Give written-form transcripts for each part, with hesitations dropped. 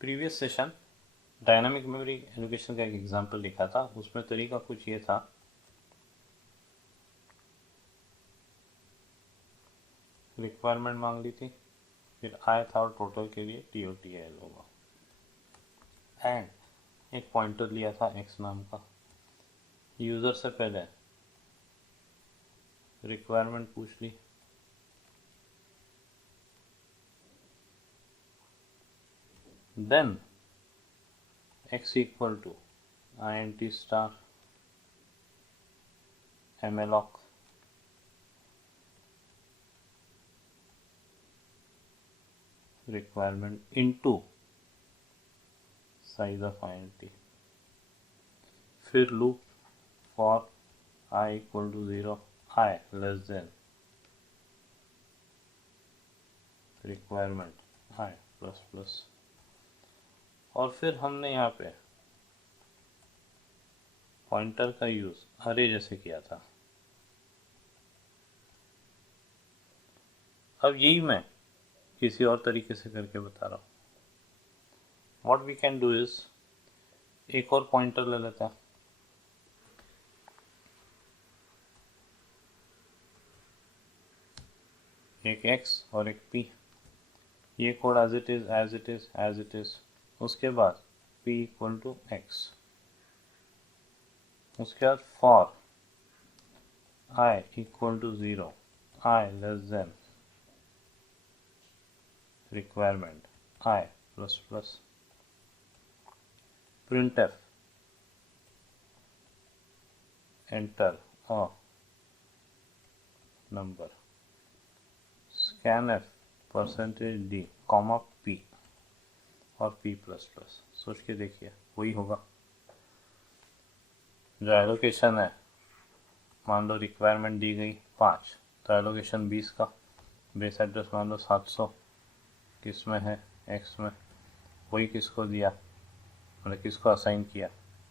Previous session dynamic memory allocation का एक example लिखा था। उसमें तरीका कुछ ये था, रिक्वायरमेंट मांग ली थी, फिर आया था और टोटल के लिए TOTL होगा, एंड एक पॉइंटर लिया था x नाम का। यूज़र से पहले रिक्वायरमेंट पूछ ली, then x equal to int star malloc requirement into size of int, फिर loop for I equal to 0, I less than requirement I plus plus, और फिर हमने यहाँ पे पॉइंटर का यूज अरे जैसे किया था। अब यही मैं किसी और तरीके से करके बता रहा हूँ। What we can do is, एक और पॉइंटर ले लेते हैं, एक x और एक p। ये code as it is as it is as it is. उसके बाद p इक्वल टू x, उसके बाद for I equal to 0, I less than requirement I plus plus, printf enter a number, scanf %d comma p और p plus plus. सोच के देखिए वही होगा। जो एलोकेशन है, मान लो रिक्वायरमेंट दी गई 5, तो एलोकेशन 20 का, बेस एड्रेस मान लो 700, किस में है, x में। वही किसको दिया, मतलब किसको असाइन किया,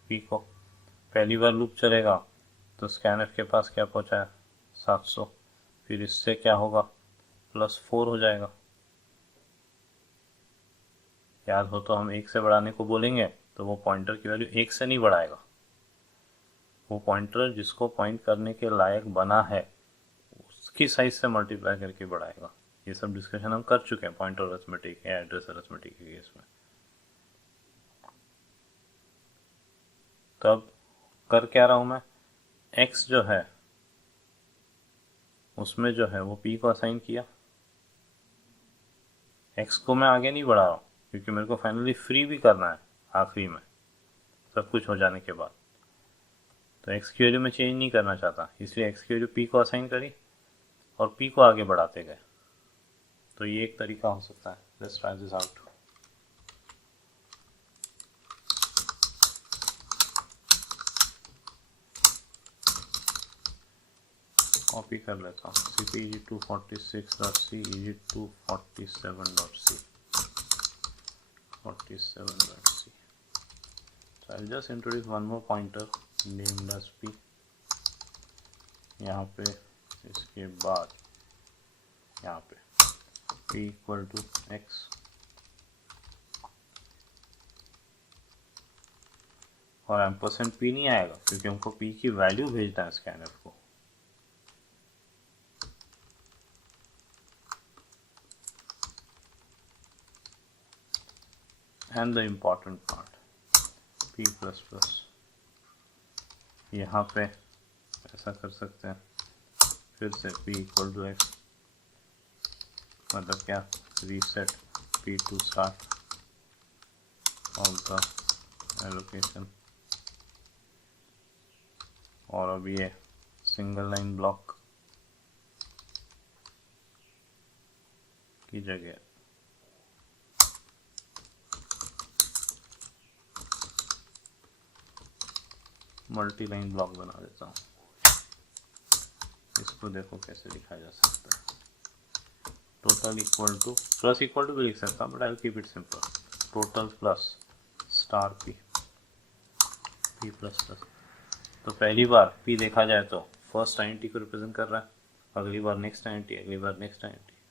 p को। पहली बार लूप चलेगा तो स्कैनर के पास क्या पहुंचा है, 700, फिर इससे क्या होगा, +4 हो जाएगा। याद हो तो हम 1 से बढ़ाने को बोलेंगे तो वो पॉइंटर की वैल्यू 1 से नहीं बढ़ाएगा, वो पॉइंटर जिसको पॉइंट करने के लायक बना है उसकी साइज से मल्टीप्लाई करके बढ़ाएगा। ये सब डिस्कशन हम कर चुके हैं पॉइंटर अरिथमेटिक या एड्रेस अरिथमेटिक के केस में। तो अब कर क्या रहा हूं मैं, x जो है उसमें जो है वो p को असाइन किया, x को मैं आगे नहीं बढ़ा रहा हूँ क्योंकि मेरे को फाइनली फ्री भी करना है आखिरी में सब कुछ हो जाने के बाद। तो x की वैल्यू में चेंज नहीं करना चाहता, इसलिए x की वैल्यू p को असाइन करी और p को आगे बढ़ाते गए। तो ये एक तरीका हो सकता है। Let's try this out. Copy कर लेता हूँ, cpeg246.c eg247.c 47.c। So I'll just introduce one more pointer named as p यहाँ पे, इसके बाद यहाँ पे p इक्वल टू x, और एम्परसेंड p नहीं आएगा क्योंकि हमको p की वैल्यू भेजना है स्कैनर को। And the important part p plus plus, यहाँ पे ऐसा कर सकते हैं, फिर से p इक्वल टू x, मतलब क्या, reset p to start of the allocation. और अब ये सिंगल लाइन ब्लॉक की जगह मल्टी लाइन ब्लॉक बना देता हूँ। इसको देखो कैसे लिखा जा सकता है, total equal to, plus equal to भी लिख सकता हूँ but I will keep it simple, total plus star p plus plus. तो पहली बार p देखा जाए तो फर्स्ट आइडेंटिटी को रिप्रेजेंट कर रहा है, अगली बार नेक्स्ट आइडेंटिटी, अगली बार नेक्स्ट आइडेंटिटी,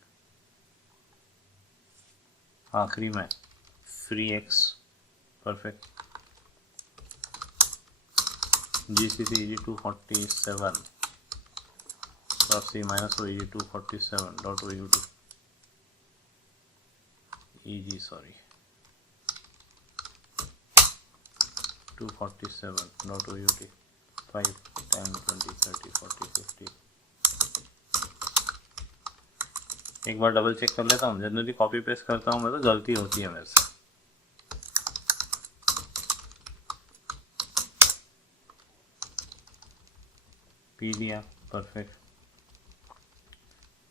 आखिरी में free x, perfect. GCC EG247 dot C minus O EG247 dot OUT EG, sorry, 247 dot OUT 5, 10, 20, 30, 40, 50. एक बार डबल चेक कर लेता हूँ, जनरली कॉपी पेस्ट करता हूँ मैं तो गलती होती है मेरे से। P लिया, perfect,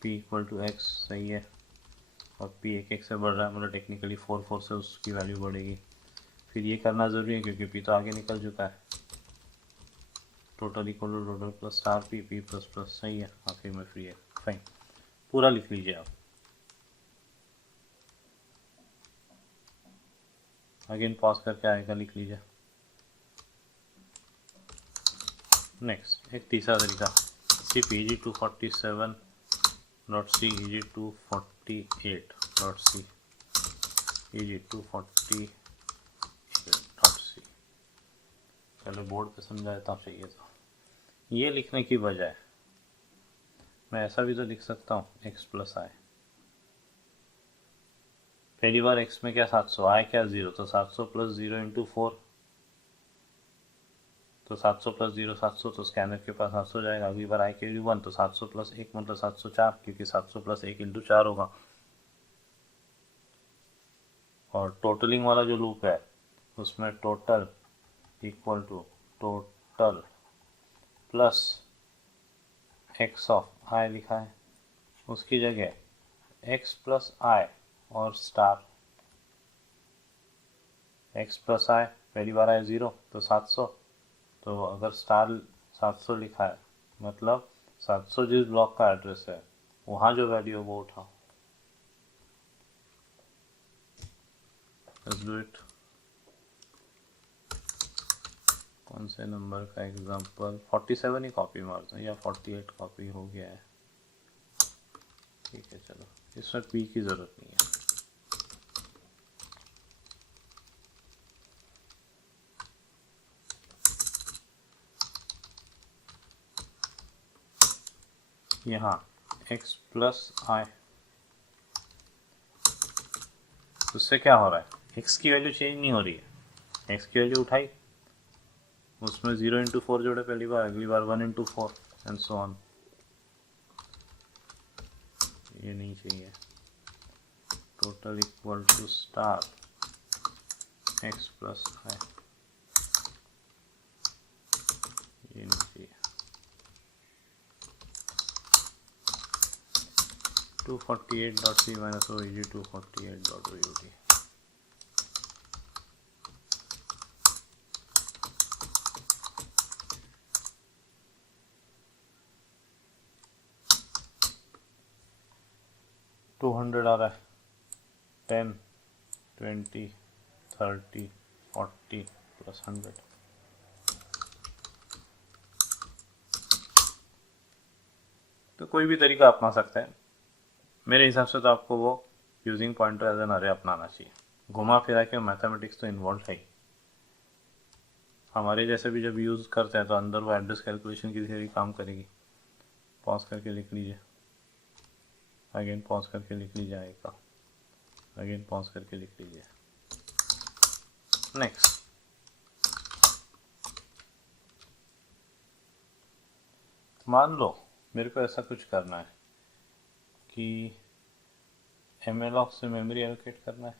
P equal to x, सही है, और P एक से बढ़ रहा है, मतलब टेक्निकली 4 से उसकी वैल्यू बढ़ेगी। फिर ये करना ज़रूरी है क्योंकि P तो आगे निकल चुका है। Total equal to total plus star P, P plus plus, सही है, आखिर में फ्री है, फाइन। पूरा लिख लीजिए आप, अगेन पॉज करके आएगा, लिख लीजिए। नेक्स्ट एक तीसरा तरीका, C EG247 dot C EG248 dot C EG248 dot C. पहले बोर्ड पे समझाता चाहिए था। ये लिखने की बजाय मैं ऐसा भी तो लिख सकता हूँ, x प्लस आई। पहली बार x में क्या 700, आई क्या 0, तो 700 प्लस 0 इंटू 4, तो 700 प्लस 0 700, तो स्कैनर के पास 700 जाएगा। अगली बार आई के वैल्यू 1, तो 700 प्लस 1 मतलब 704, क्योंकि 700 प्लस 1 इंटू 4 होगा। और टोटलिंग वाला जो लूप है उसमें total equal to total plus x of i लिखा है, उसकी जगह एक्स प्लस आई और स्टार। एक्स प्लस आई, पहली बार आए 0 तो 700, तो अगर स्टार 700 लिखा है मतलब 700 जिस ब्लॉक का एड्रेस है वहाँ जो वैल्यू है वो उठाओ। Let's do it. कौन से नंबर का एग्जांपल, 47 ही कॉपी मारता हूँ, या 48 कॉपी हो गया है, ठीक है चलो, इसमें पी की ज़रूरत नहीं है। यहाँ x प्लस आई, उससे क्या हो रहा है, x की वैल्यू चेंज नहीं हो रही है, x की वैल्यू उठाई, उसमें 0 इंटू 4 जोड़े पहली बार, अगली बार 1 इंटू 4 एंड सो ऑन। ये नहीं चाहिए, total equal to star x plus i, ये नहीं चाहिए। 248 dot C minus O EG 248 dot OUT। Two 200 आ रहा है, 10, 20, 30, 40 प्लस 100। तो कोई भी तरीका अपना सकते हैं, मेरे हिसाब से तो आपको वो यूजिंग पॉइंटर एज एन अरे अपनाना चाहिए। घुमा फिरा के मैथमेटिक्स तो इन्वॉल्व है ही, हमारे जैसे भी जब यूज़ करते हैं तो अंदर वो एड्रेस कैलकुलेशन की थियरी काम करेगी। पॉज करके लिख लीजिए, अगेन पॉज करके लिख लीजिए आएगा, अगेन पॉज करके लिख लीजिए। नेक्स्ट, मान लो मेरे को ऐसा कुछ करना है कि एमएलॉक से मेमोरी एलोकेट करना है,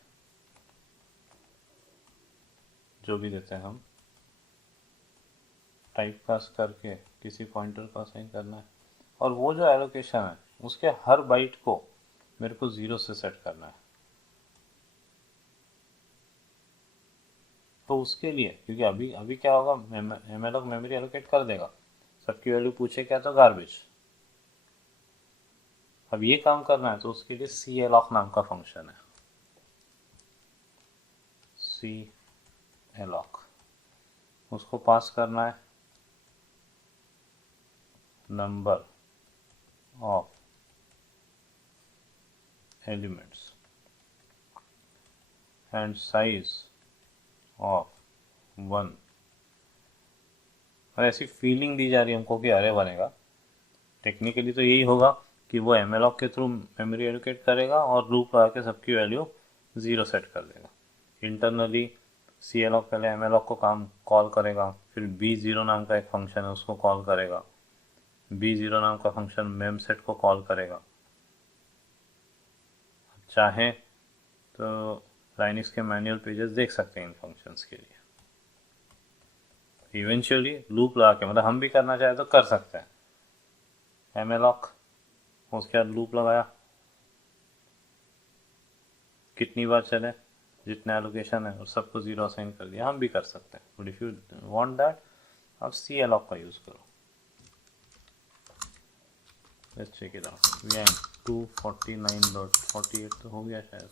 जो भी देते हैं हम, टाइप कास्ट करके किसी पॉइंटर को असाइन करना है, और वो जो एलोकेशन है उसके हर बाइट को मेरे को 0 से सेट करना है। तो उसके लिए, क्योंकि अभी अभी क्या होगा, एमएलॉक मेमोरी एलोकेट कर देगा, सबकी वैल्यू पूछे क्या तो गार्बेज। अब ये काम करना है तो उसके लिए CALLOC नाम का फंक्शन है, CALLOC, उसको पास करना है number of elements, and size of 1। और ऐसी फीलिंग दी जा रही है हमको कि अरे बनेगा। टेक्निकली तो यही होगा कि वो एमएलॉक के थ्रू मेमोरी एलोकेट करेगा और लूप लगा के सबकी वैल्यू 0 सेट कर देगा। इंटरनली सीएलॉक पहले एमएलॉक को काम कॉल करेगा, फिर B0 नाम का एक फंक्शन है उसको कॉल करेगा, B0 नाम का फंक्शन मेम सेट को कॉल करेगा। चाहे तो लाइनक्स के मैनुअल पेजेस देख सकते हैं इन फंक्शंस के लिए। इवेंचुअली लूप लगा के, मतलब हम भी करना चाहे तो कर सकते हैं। एमएलॉक, उसके बाद लूप लगाया, कितनी बार चले, जितने एलोकेशन है और सबको 0 असाइन कर दिया। हम भी कर सकते हैं, but if you want that आप सीएलॉक का यूज करो। Let's check it out. We are 249.48 तो हो गया शायद।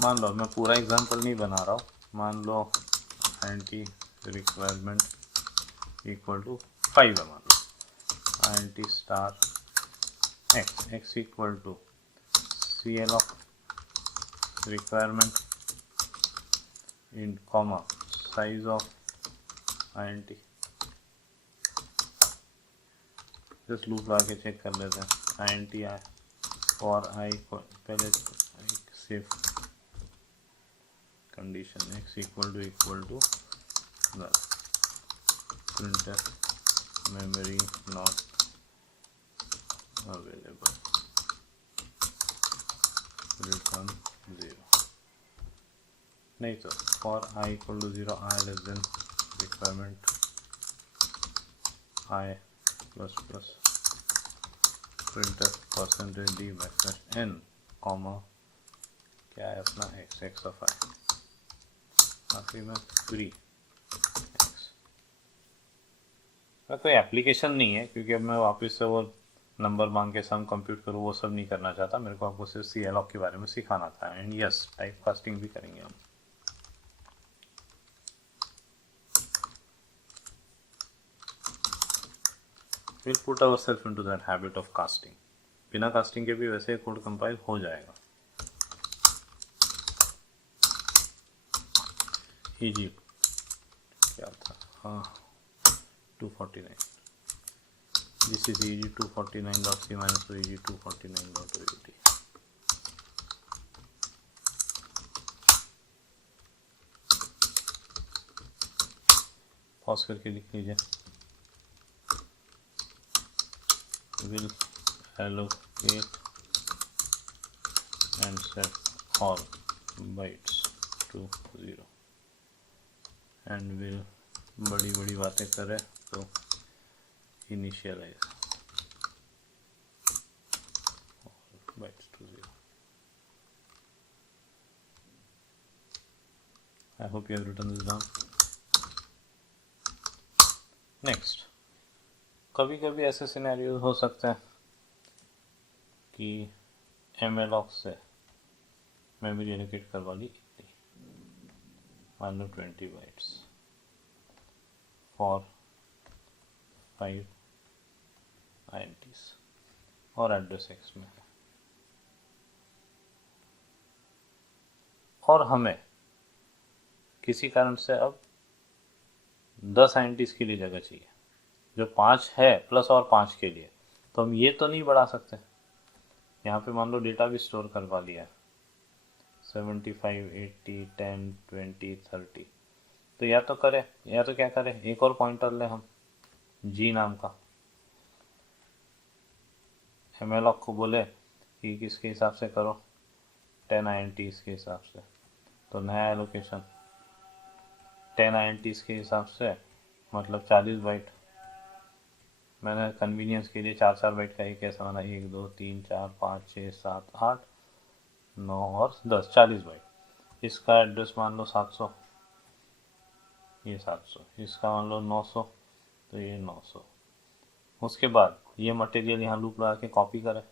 मान लो मैं पूरा एग्जांपल नहीं बना रहा हूँ, मान लो एंटी रिक्वायरमेंट इक्वल टू 5 है। मान लो anti star x equal to calloc requirement in comma size of int। Just loop लगा के चेक कर लेते हैं। int आई फॉर आई, पहले safe condition x equal to the printf memory not available return 0। नहीं तो for I equal to 0 I less than requirement I plus plus printf percentage d backslash n comma क्या है अपना x of I, आखिरी में 3x। कोई application नहीं है क्योंकि अब मैं वापस से वो नंबर मांग के सम कंप्यूट करूँ, वो सब नहीं करना चाहता। मेरे को आपको सिर्फ सीएलॉक के बारे में सिखाना था। एंड यस, टाइप कास्टिंग भी करेंगे हम। We'll put ourselves into that habit of casting। बिना कास्टिंग के भी वैसे कोड कंपाइल हो जाएगा। ईजी क्या था, हाँ 249। This is EG249.c minus EG249.out। Pause करके लिख लीजिए। will allocate and set all bytes to 0 and will बड़ी बड़ी बातें करे तो initialize all bytes to 0। I hope you have written this down। Next, कभी कभी ऐसे सिनेरियो हो सकते हैं कि एमएलॉक से मेमोरी एलोकेट करवा ली, मान लो 20 बाइट्स फॉर 5 INTs और एड्रेस एक्स में है, और हमें किसी कारण से अब 10 INTs के लिए जगह चाहिए, जो 5 है प्लस और 5 के लिए। तो हम ये तो नहीं बढ़ा सकते। यहाँ पे मान लो डेटा भी स्टोर करवा लिया है 75, 80, 10, 20, 30। तो या तो करें, या तो क्या करें, एक और पॉइंटर ले हम जी नाम का, एमएलॉक को बोले कि किसके हिसाब से करो, 10 INTs के हिसाब से। तो नया एलोकेशन 10 INTs के हिसाब से मतलब 40 बाइट। मैंने कन्वीनियंस के लिए 4-4 बाइट का एक ऐसा बना, 1 2 3 4 5 6 7 8 9 और 10, 40 बाइट। इसका एड्रेस मान लो 700, ये 700, इसका मान लो 900, तो ये 900। उसके बाद ये मटेरियल यहाँ लूप लगा के कॉपी करें,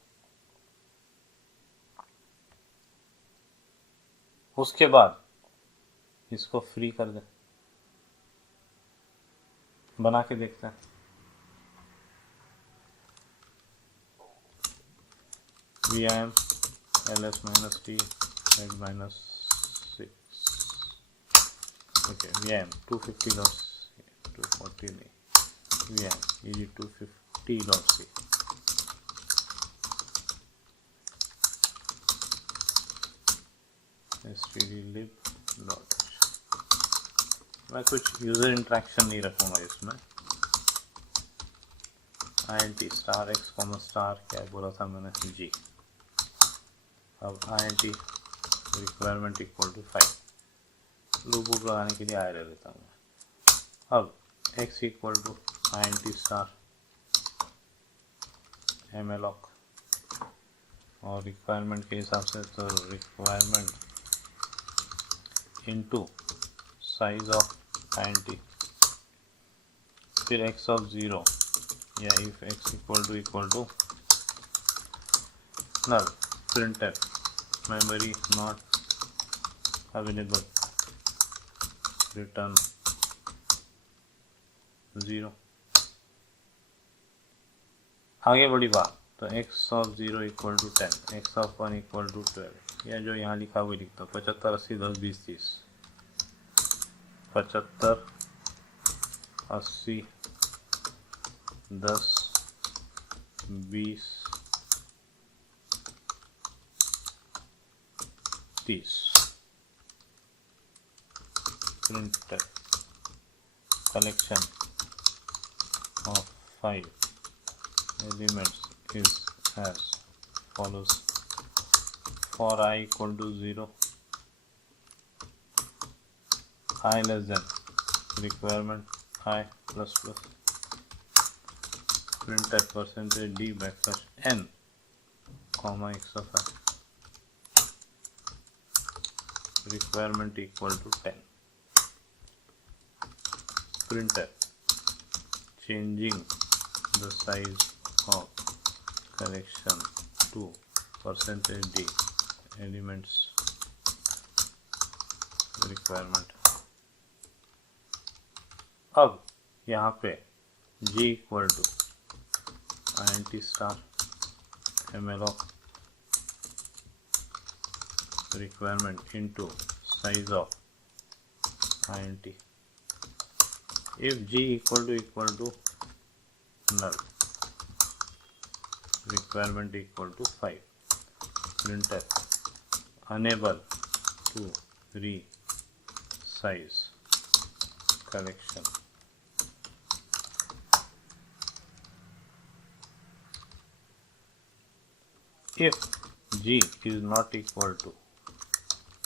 उसके बाद इसको फ्री कर दें, बना के देखते हैं। VIM LS minus T head minus 6. Okay, VIM 250 dot C, 240 नहीं, VIM EG 250 dot C. std lib dot h. मैं कुछ यूजर इंटरेक्शन नहीं रखूँगा इसमें. int star x comma star क्या बोला था मैंने, g. अब int requirement equal to 5. Loop लगाने के लिए आई रह लेता हूँ. अब x equal to int star malloc और रिक्वायरमेंट के हिसाब से तो requirement into size of int फिर x ऑफ 0 या if x equal to null printf memory not available return 0. आगे बड़ी बात, तो x of 0 equal to 10, x of 1 equal to 12, या जो यहाँ लिखा हुआ लिखता हूँ 75 80 10 20 30. 75 80 10 20 30. Printer collection of 5 elements is as follows. For I equal to 0, I less than requirement I plus plus printf percentage d backslash n comma x of I requirement equal to 10. Printf changing the size of collection to percentage d elements requirement. अब यहाँ पे g equal to int star malloc requirement into size of int. If g equal to null, requirement equal to 5, printf unable to resize collection. If g is not equal to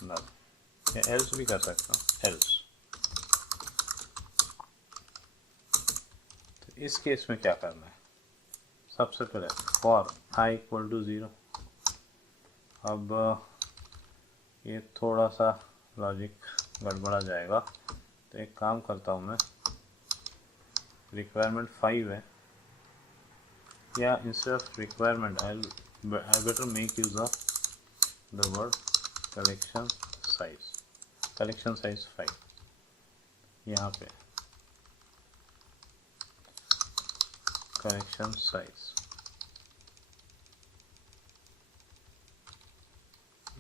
null, या else भी कर सकता हूँ, else. तो इस case में क्या करना है, सबसे पहले for I इक्वल टू 0. अब ये थोड़ा सा लॉजिक गड़बड़ा जाएगा, तो एक काम करता हूँ मैं, रिक्वायरमेंट 5 है, या instead of requirement I better make use of the word collection size 5. यहाँ पे collection size,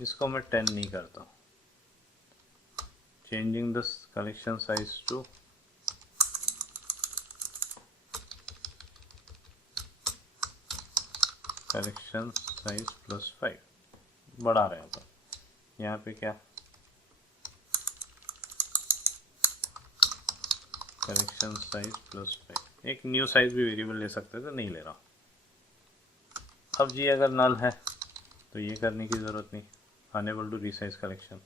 इसको मैं 10 नहीं करता हूँ. Changing this collection size to collection size plus 5 बढ़ा रहे हैं. यहाँ पे क्या, collection size plus 5, एक न्यू साइज भी वेरिएबल ले सकते थे, नहीं ले रहा. अब जी अगर नल है तो ये करने की ज़रूरत नहीं, unable to resize collection.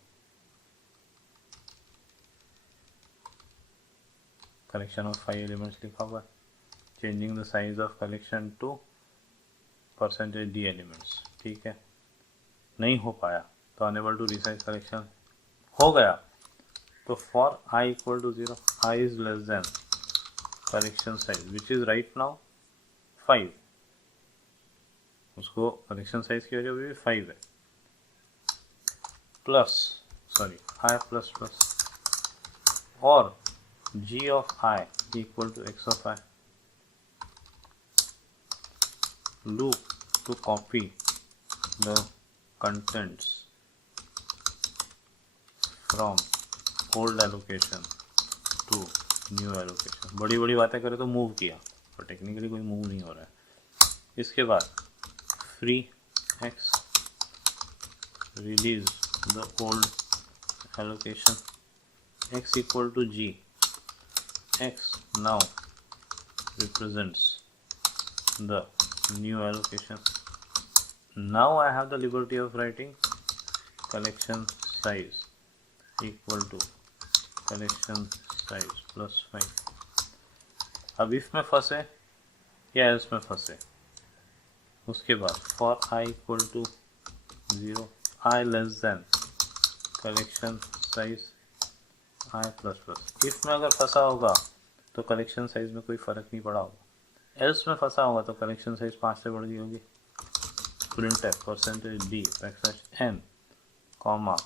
Collection of 5 elements लिखा हुआ है, changing the size of collection to percentage D elements. ठीक है, नहीं हो पाया तो अनेबल टू रीसाइज कलेक्शन. हो गया तो for I equal to 0, I is less than collection size which is right now 5. उसको कलेक्शन साइज की वजह भी 5 है, plus sorry I plus plus और g of i equal to x of i. Loop to copy the contents from old allocation to new allocation। बड़ी बड़ी बातें करें तो मूव किया, पर टेक्निकली कोई मूव नहीं हो रहा है। इसके बाद free x release the old allocation x equal to g, x now represents the new allocation। Now I have the liberty of writing collection size equal to collection size plus 5। अब if में फंसे या else में फंसे, उसके बाद for I equal to 0, I less than collection size I plus plus. If में अगर फंसा होगा तो कलेक्शन साइज में कोई फ़र्क नहीं पड़ा होगा, एल्स में फंसा होगा तो कलेक्शन साइज 5 से बढ़ गई होगी। Print f percentage d backslash n comma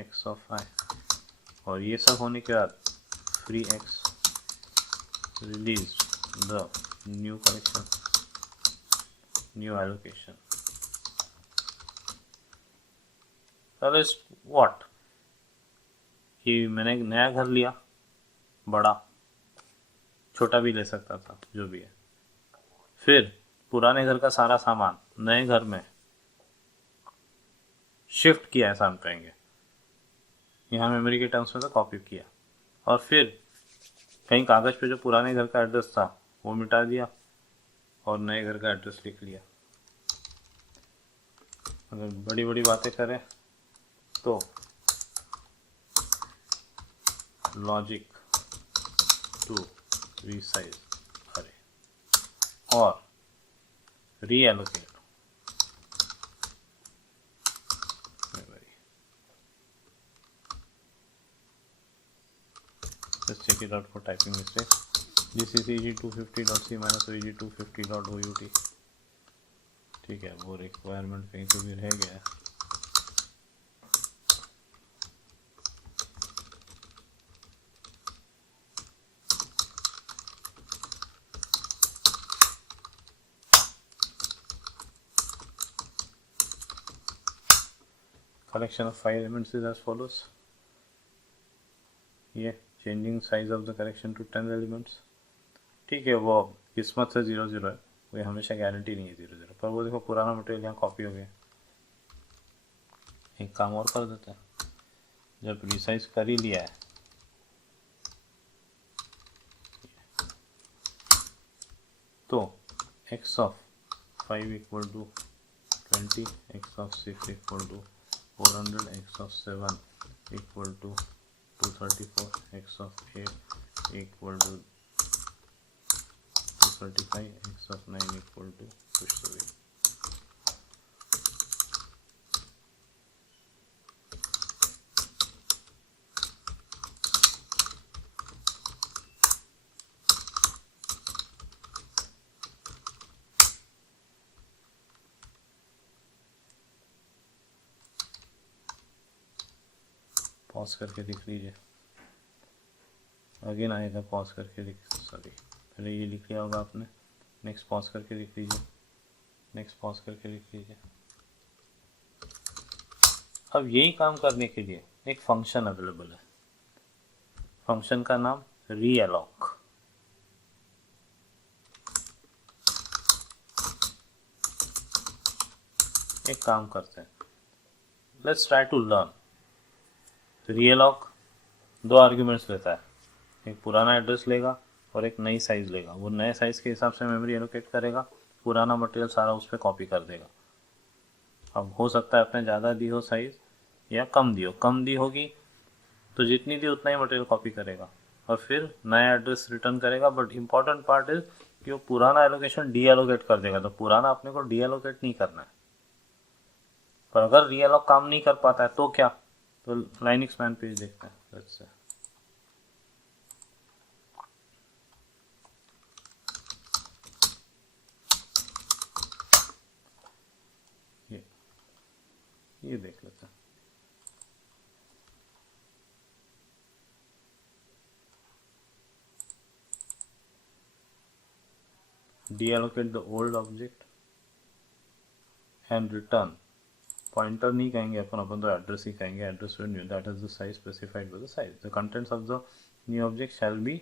x of i, और ये सब होने के बाद free x release the new collection new allocation. What कि मैंने एक नया घर लिया, बड़ा छोटा भी ले सकता था, जो भी है। फिर पुराने घर का सारा सामान नए घर में शिफ्ट किया, ऐसा हम कहेंगे। यहाँ मेमोरी के टर्म्स में तो कॉपी किया, और फिर कहीं कागज पे जो पुराने घर का एड्रेस था वो मिटा दिया और नए घर का एड्रेस लिख लिया। अगर बड़ी बड़ी बातें करें तो लॉजिक टू रीसाइज अरे और reallocate memory. Just check it out for typing mistake। This is EG250.c minus EG250.out। ठीक है, वो रिक्वायरमेंट कहीं तो भी रह गया है। Collection of 5 elements is as follows। ये changing size of the collection to 10 elements। ठीक है, वो किस्मत से 0 0 है, वो हमेशा गारंटी नहीं है 0 0, पर वो देखो पुराना मटेरियल यहाँ कॉपी हो गया। एक काम और कर देता है, जब रिसाइज कर ही लिया है तो x of 5 equal to 20, x of 6 equal to 400, x of 7 equal to 234, x of 8 equal to 235, x of 9 equal to push away। Pause करके लिख लीजिए, अगेन आएगा पॉज करके सॉरी पहले ये लिख लिया होगा आपने, नेक्स्ट पॉज करके लिख लीजिए, नेक्स्ट पॉज करके लिख लीजिए। अब यही काम करने के लिए एक फंक्शन अवेलेबल है, फंक्शन का नाम रीअलॉक। एक काम करते हैं, let's try to learn. Realloc 2 arguments लेता है, एक पुराना एड्रेस लेगा और एक नई साइज लेगा। वो नए साइज के हिसाब से मेमोरी एलोकेट करेगा, पुराना मटेरियल सारा उस पर कॉपी कर देगा। अब हो सकता है अपने ज़्यादा दी हो साइज या कम दी हो, कम दी होगी तो जितनी दी उतना ही मटेरियल कॉपी करेगा और फिर नया एड्रेस रिटर्न करेगा। बट इम्पॉर्टेंट पार्ट इज कि वो पुराना एलोकेशन डी एलोकेट कर देगा, तो पुराना अपने को डी एलोकेट नहीं करना है। पर अगर रीअलॉक काम नहीं कर पाता है तो क्या, तो लाइनक्स मैन पेज देखते हैं। लेट्स से ये देख लेते हैं। deallocate the old object and return pointer नहीं कहेंगे अपन तो एड्रेस ही कहेंगे. Address new, that is the size specified by the size. The contents of the new object shall be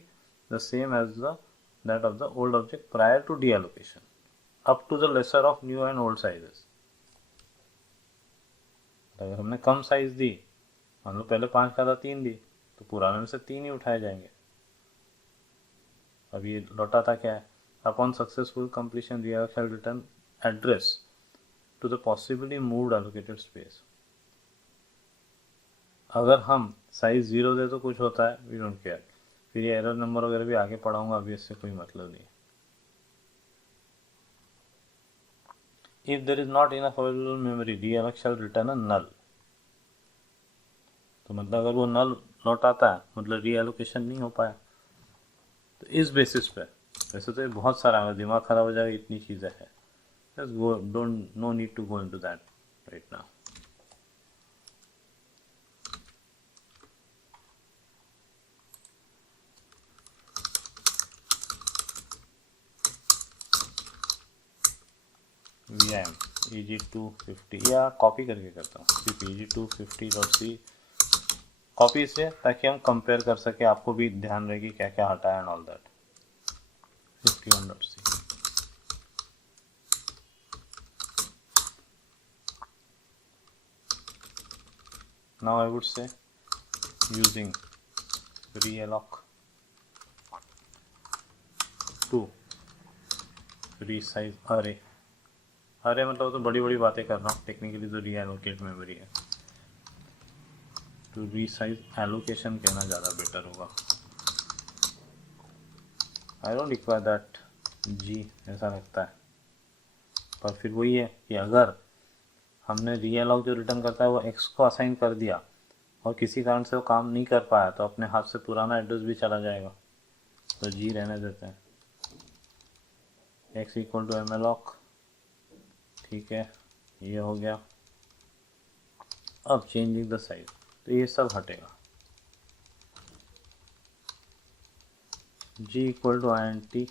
the same as the that of the old object prior to deallocation up to the lesser of new and old sizes. अगर हमने कम size दी, मान लो पहले 5 का था 3 दी, तो पुराने में से 3 ही उठाए जाएंगे. अब ये लौटा था क्या है, upon successful completion we shall return address to the possibly moved allocated space. अगर हम साइज 0 दे तो कुछ होता है, वी डोंट केयर. फिर ये एरर नंबर वगैरह भी आगे पढ़ाऊंगा, अभी इससे कोई मतलब नहीं. If there is not enough available memory, DLX shall return a null. तो मतलब अगर वो नल लौटाता है मतलब रीएलोकेशन नहीं हो पाया. तो इस बेसिस पे, वैसे तो ये बहुत सारा है, दिमाग खराब हो जाएगा, इतनी चीज़ें हैं. Just go, no need to go into that right now. VIM EG250 या कॉपी करके करता हूँ. सिर्फ EG250.c कॉपी से, ताकि हम कंपेयर कर सके, आपको भी ध्यान रहे कि क्या क्या हटाया and all that. 51.c. Now I would say using realloc to resize array. अरे मतलब तो बड़ी बड़ी बातें कर रहा हूँ, टेक्निकली तो रीएलोकेट मेमोरी है. टू रीसाइज एलोकेशन कहना ज़्यादा बेटर होगा. आई डोंट रिक्वायर दैट जी, ऐसा लगता है. पर फिर वही है कि अगर हमने रीएलॉक जो रिटर्न करता है वो एक्स को असाइन कर दिया और किसी कारण से वो काम नहीं कर पाया, तो अपने हाथ से पुराना एड्रेस भी चला जाएगा. तो जी रहने देते हैं. एक्स इक्वल टू एमएलॉक, ठीक है, ये हो गया. अब चेंजिंग द साइज, तो ये सब हटेगा. G equal to INT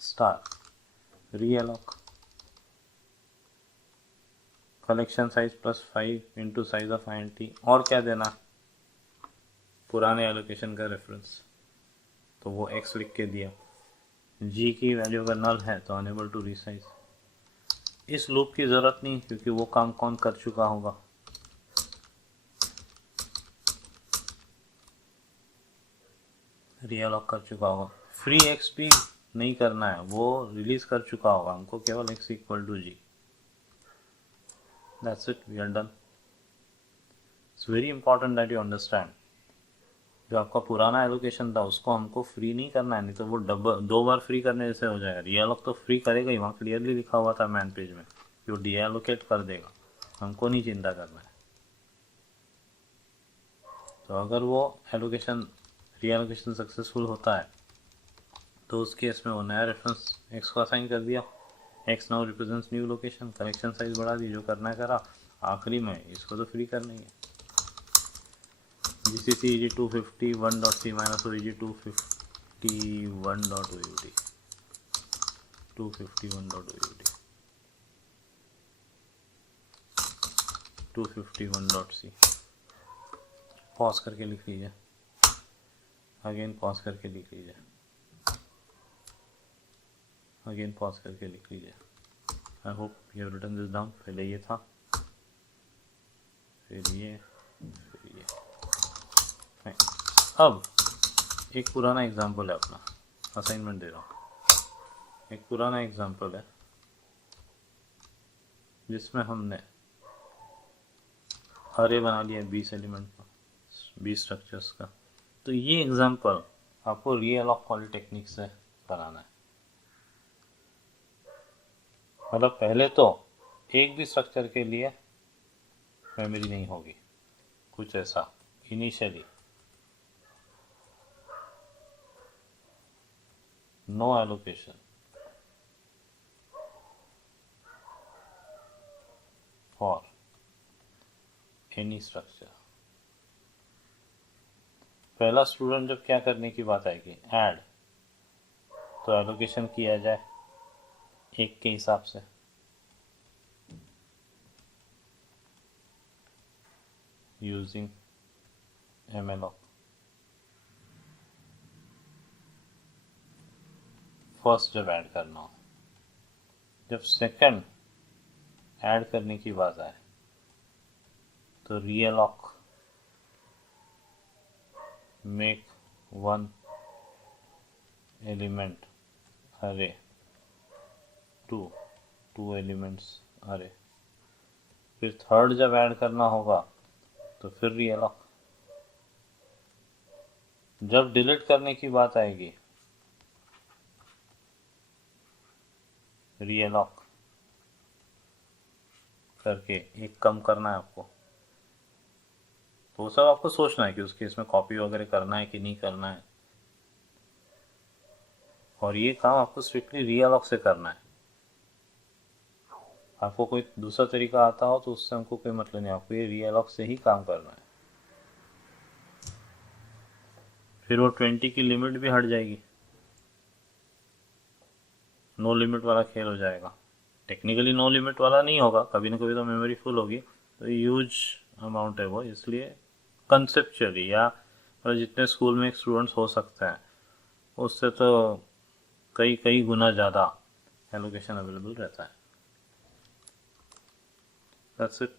star realloc collection size plus 5 into size of INT. और क्या देना, पुराने एलोकेशन का रेफरेंस, तो वो x लिख के दिया. जी की वैल्यू अगर नल है तो अनेबल टू रीसाइज. इस लूप की ज़रूरत नहीं, क्योंकि वो काम कौन कर चुका होगा, रीअलॉक कर चुका होगा. फ्री एक्स भी नहीं करना है, वो रिलीज कर चुका होगा. हमको केवल x equal to G. That's it, we are done. It's very important that you understand. जो आपका पुराना एलोकेशन था उसको हमको फ्री नहीं करना है, नहीं तो वो 2 बार फ्री करने जैसे हो जाएगा. रीअलॉक तो फ्री करेगा ही, वहाँ क्लियरली लिखा हुआ था मैन पेज में, वो डीएलोकेट कर देगा. हमको नहीं चिंता करना है. तो अगर वो एलोकेशन रीएलोकेशन सक्सेसफुल होता है तो उस केस में वो नया रेफरेंस एक्स को असाइन कर दिया. X now represents new location, collection size बढ़ा दी, जो करना है करा. आखिरी में इसको तो फ्री करना ही है. GCC EG250 1.c minus EG251.out 251.out 251.c. Pause करके लिख लीजिए, अगेन पॉज करके लिख लीजिए, अगेन पॉज करके लिख लीजिए. I hope you have written this down. पहले ये था, फिर ये, फिर ये. अब एक पुराना एग्जांपल है अपना, असाइनमेंट दे रहा हूँ. एक पुराना एग्जांपल है जिसमें हमने अरे बना लिया 20 एलिमेंट का, 20 स्ट्रक्चर्स का. तो ये एग्जांपल आपको रीअलॉक पॉलीटेक्निक से बनाना है. मतलब पहले तो एक भी स्ट्रक्चर के लिए मेमोरी नहीं होगी, कुछ ऐसा initially. no allocation for any structure. पहला स्टूडेंट जब क्या करने की बात आएगी, ऐड, तो एलोकेशन किया जाए एक के हिसाब से. Using malloc। फर्स्ट जब ऐड करना हो, जब सेकंड ऐड करने की बात आए तो realloc मेक वन एलिमेंट अरे टू एलिमेंट्स अरे। फिर थर्ड जब ऐड करना होगा तो फिर realloc। जब डिलीट करने की बात आएगी realloc करके एक कम करना है आपको। तो वो सब आपको सोचना है कि उसके इसमें कॉपी वगैरह करना है कि नहीं करना है, और ये काम आपको स्ट्रिक्टली realloc से करना है। आपको कोई दूसरा तरीका आता हो तो उससे हमको कोई मतलब नहीं, आपको ये realloc से ही काम करना है। फिर वो 20 की लिमिट भी हट जाएगी, नो लिमिट वाला खेल हो जाएगा। टेक्निकली नो लिमिट वाला नहीं होगा, कभी ना कभी तो मेमोरी फुल होगी, तो ह्यूज अमाउंट है वो, इसलिए कंसेप्चुअली या जितने स्कूल में स्टूडेंट्स हो सकते हैं उससे तो कई कई गुना ज़्यादा एलोकेशन अवेलेबल रहता है। That's it.